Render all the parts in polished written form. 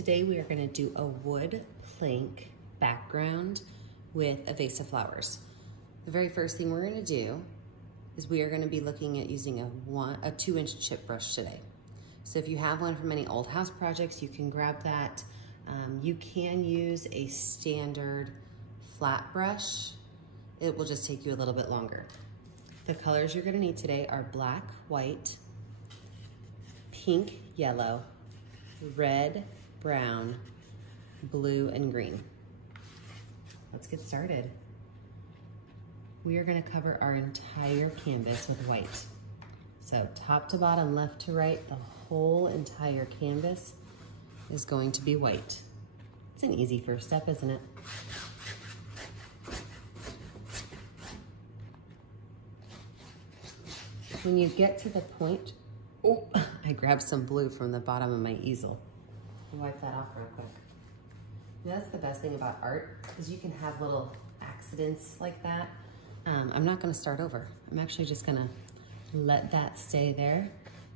today we are going to do a wood plank background with a vase of flowers. The very first thing we're going to do is we are going to be looking at using a 2-inch chip brush today. So if you have one from any old house projects, you can grab that. You can use a standard flat brush. It will just take you a little bit longer. The colors you're going to need today are black, white, pink, yellow, red, brown, blue, and green. Let's get started. We are going to cover our entire canvas with white. So top to bottom, left to right, the whole entire canvas is going to be white. It's an easy first step, isn't it? When you get to the point, oh, I grabbed some blue from the bottom of my easel. Wipe that off real quick. That's the best thing about art, is you can have little accidents like that. I'm not gonna start over. I'm actually just gonna let that stay there.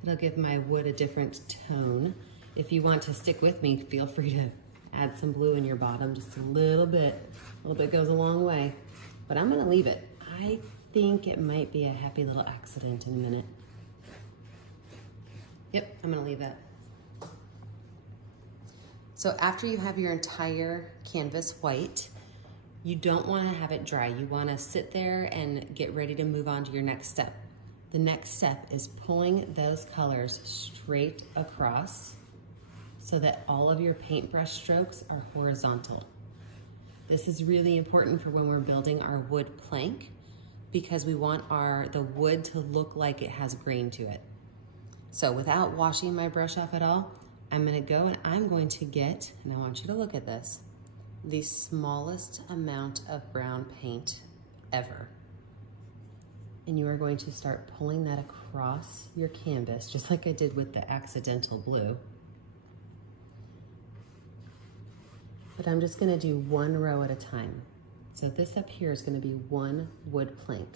It'll give my wood a different tone. If you want to stick with me, feel free to add some blue in your bottom, just a little bit. A little bit goes a long way, but I'm gonna leave it. I think it might be a happy little accident in a minute. Yep, I'm gonna leave that. So after you have your entire canvas white, you don't wanna have it dry. You wanna sit there and get ready to move on to your next step. The next step is pulling those colors straight across so that all of your paintbrush strokes are horizontal. This is really important for when we're building our wood plank, because we want the wood to look like it has grain to it. So without washing my brush off at all, I'm gonna go and I'm going to get, and I want you to look at this, the smallest amount of brown paint ever. And you are going to start pulling that across your canvas, just like I did with the accidental blue. But I'm just gonna do one row at a time. So this up here is going to be one wood plank.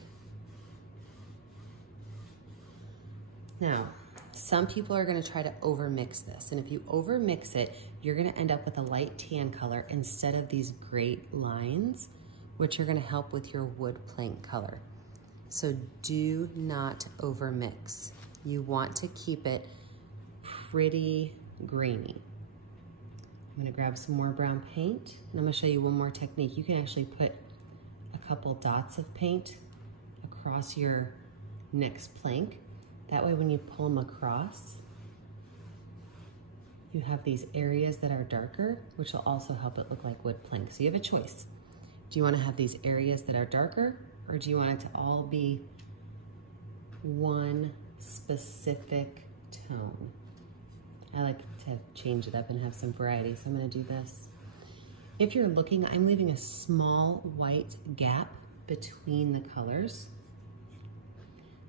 Now, some people are going to try to overmix this. And if you overmix it, you're going to end up with a light tan color instead of these great lines, which are going to help with your wood plank color. So do not overmix. You want to keep it pretty grainy. I'm gonna grab some more brown paint, and I'm gonna show you one more technique. You can actually put a couple dots of paint across your next plank. That way when you pull them across, you have these areas that are darker, which will also help it look like wood plank. So you have a choice. Do you wanna have these areas that are darker, or do you want it to all be one specific tone? I like to change it up and have some variety, so I'm gonna do this. If you're looking, I'm leaving a small white gap between the colors.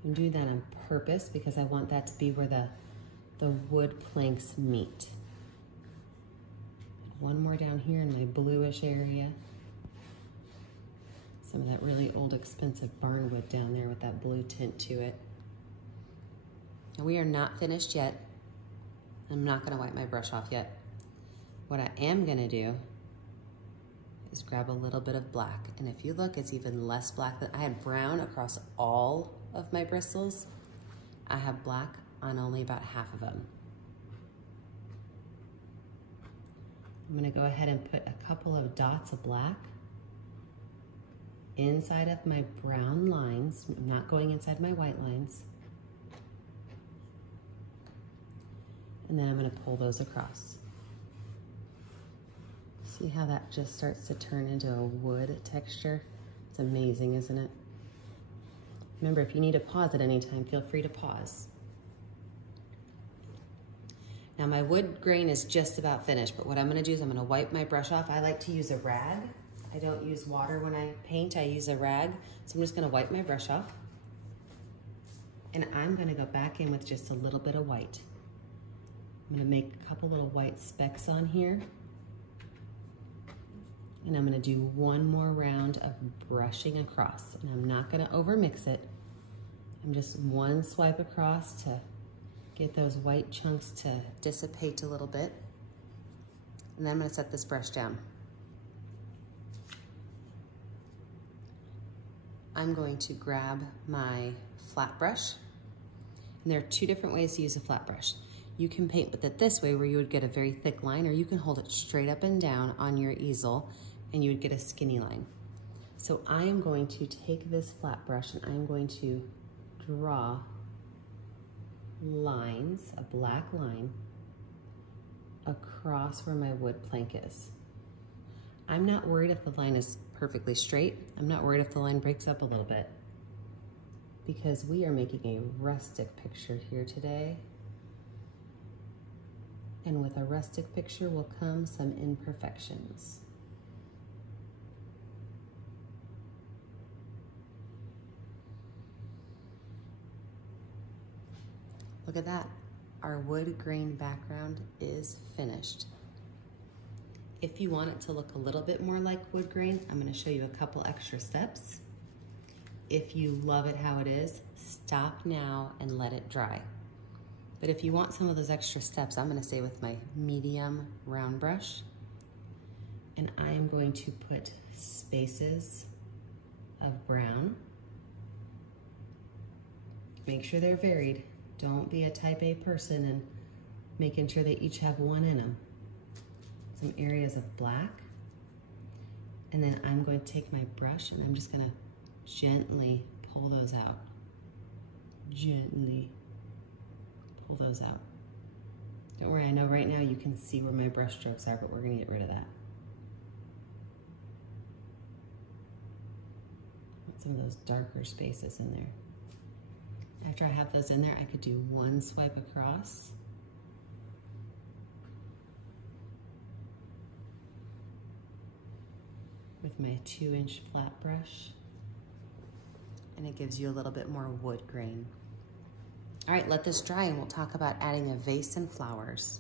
I'm doing that on purpose because I want that to be where the wood planks meet. One more down here in my bluish area. Some of that really old expensive barnwood down there with that blue tint to it. And we are not finished yet. I'm not gonna wipe my brush off yet. What I am gonna do is grab a little bit of black. And if you look, it's even less black than, I had brown across all of my bristles. I have black on only about half of them. I'm gonna go ahead and put a couple of dots of black inside of my brown lines. I'm not going inside my white lines. And then I'm gonna pull those across. See how that just starts to turn into a wood texture? It's amazing, isn't it? Remember, if you need to pause at any time, feel free to pause. Now my wood grain is just about finished, but what I'm gonna do is I'm gonna wipe my brush off. I like to use a rag. I don't use water when I paint, I use a rag. So I'm just gonna wipe my brush off. And I'm gonna go back in with just a little bit of white. I'm gonna make a couple little white specks on here. And I'm gonna do one more round of brushing across. And I'm not gonna overmix it. I'm just one swipe across to get those white chunks to dissipate a little bit. And then I'm gonna set this brush down. I'm going to grab my flat brush. And there are two different ways to use a flat brush. You can paint with it this way where you would get a very thick line, or you can hold it straight up and down on your easel and you would get a skinny line. So I am going to take this flat brush and I'm going to draw lines, a black line, across where my wood plank is. I'm not worried if the line is perfectly straight. I'm not worried if the line breaks up a little bit, because we are making a rustic picture here today. And with a rustic picture will come some imperfections. Look at that. Our wood grain background is finished. If you want it to look a little bit more like wood grain, I'm going to show you a couple extra steps. If you love it how it is, stop now and let it dry. But if you want some of those extra steps, I'm going to stay with my medium round brush. And I am going to put spaces of brown. Make sure they're varied. Don't be a type A person and making sure they each have one in them. Some areas of black. And then I'm going to take my brush and I'm just going to gently pull those out. Gently pull those out. Don't worry, I know right now you can see where my brush strokes are, but we're going to get rid of that. Put some of those darker spaces in there. After I have those in there, I could do one swipe across. With my 2-inch flat brush. And it gives you a little bit more wood grain. All right, let this dry and we'll talk about adding a vase and flowers.